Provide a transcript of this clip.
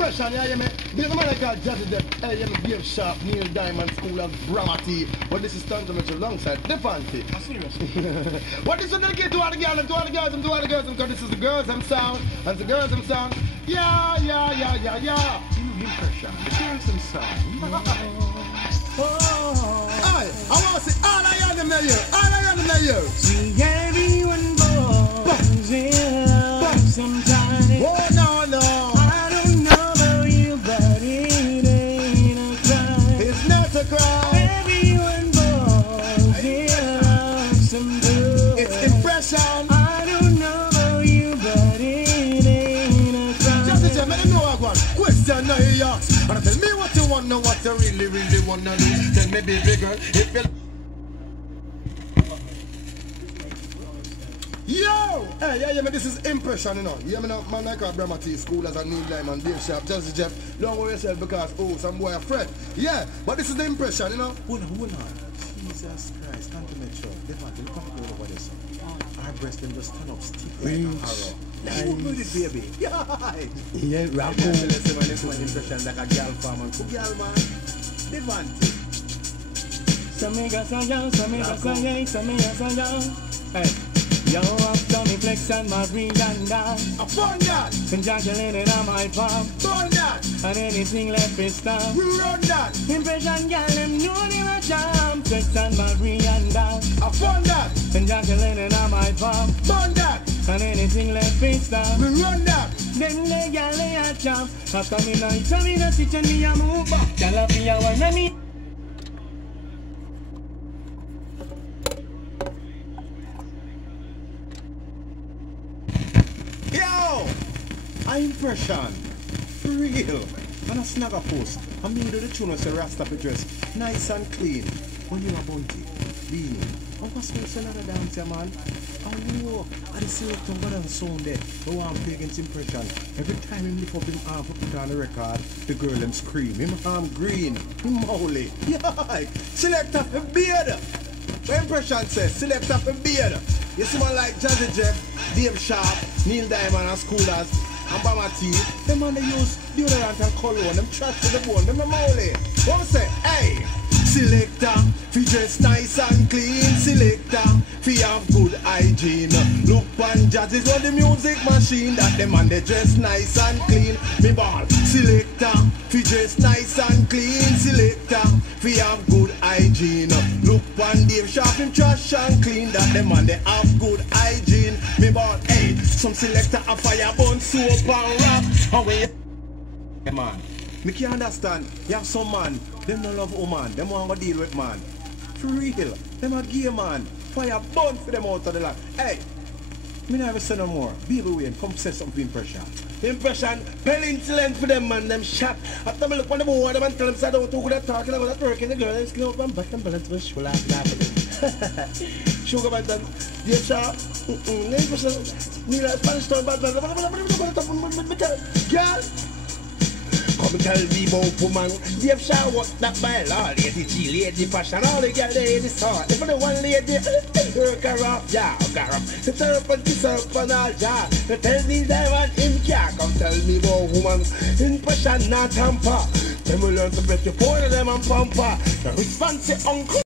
impression, you hear me? There's a man called Jazzy Jeff, Dave Sharp, Neil Diamond, School of Gravity. But this is Tantometro alongside Devante. Seriously? What this is dedicated to all the girls, and to all the girls, and to all the girls, because this is the girls them sound, and the girls them sound. Yeah. Impression. The girls them sound. Aye, I want to see all I hear them there, all I hear them there. See everyone goes in love sometimes. Oh no. I don't know about you, but it ain't a crime. It's not a crime. Everyone goes in love sometimes. It's impression. I don't know about you, but it ain't a crime. Just to let them know I want question now he asks. And tell me what you want, know what you really wanna do. Tell me baby girl, if you Yo! Hey, yeah, man, this is impression, you know. Yeah, man, man, I call Bramati School as a Neil Diamond, Dave Sharp, Jazzy Jeff. Don't worry yourself because, some boy afraid. Yeah, but this is the impression, you know. Hold on. Jesus Christ, can't make sure. Devante, look at the girl over there, son. Our breast them just stand up stiff like a arrow. Who made it, baby? Yeah, rap. Let's man, this one impression like a girl farm and cook girl, man. Devante. Hey, yo, after me flex and my ring and dance. Upon that, And Jacqueline on my palm. burn that, And anything left is stop. we run that. Impression girl, them know them a jam. Flex and my ring and dance. Upon that, And Jacqueline on my palm. burn that, And anything left is stop. we run that. Them they girl they a jam. After me night, so me no sit and me a move back. Girl a be a one and me. Yo! Impression. For real. And a snagger post. I mean do the tune with the rasta dress. Nice and clean. When you are bounty. Beanie. I'm going to spend another dance here, man. Oh no. I just select on what sound there. The one big impression. Every time him lift up him arm to put on the record, the girl them scream. Him arm green. Him holy. Yeah. Select up a beard. The impression says select up a beard. You see man like Jazzy Jeff, Dave Sharp, Neil Diamond and Schoolers and Bamati. Them man they use deodorant and cologne. Them trash to the bone. Them holy. What say? Hey. Selector, fi dress nice and clean. Selector, fi have good hygiene. Look pan Jazzy on the music machine. That them man they dress nice and clean. Me ball. Selector, fi dress nice and clean. Selector, fi have good hygiene. Look pan Dave Sharp him trash and clean. That them man they have good hygiene. Me ball. Hey, some selector a fire burn soap and rap. And when you man, me can't understand. You have some man, them don't love woman, them want to deal with man. For real, them a gay man. Fire burn for them out of the land. Hey, me never say no more. Baby Wayne, come say something impression. Impression, pell insolent for them man, them shot. After me look on the board, them and tell them say don't talk that talking about that working the girl, them skin up and back and balance with show laugh Sugar about them, Dave Sharp, impression, me like Spanish town, but girl. Come tell me about woman. Dave Sharp what that by law. Lady G, lady fashion, all the girl lady sort. If the one lady, work her up, yeah, her up. The serpent, the serpent, all yeah. The tell me diamond him can't come tell me about woman. Impression not tamper. Them will learn to break your phone and them and pamper. The response uncle.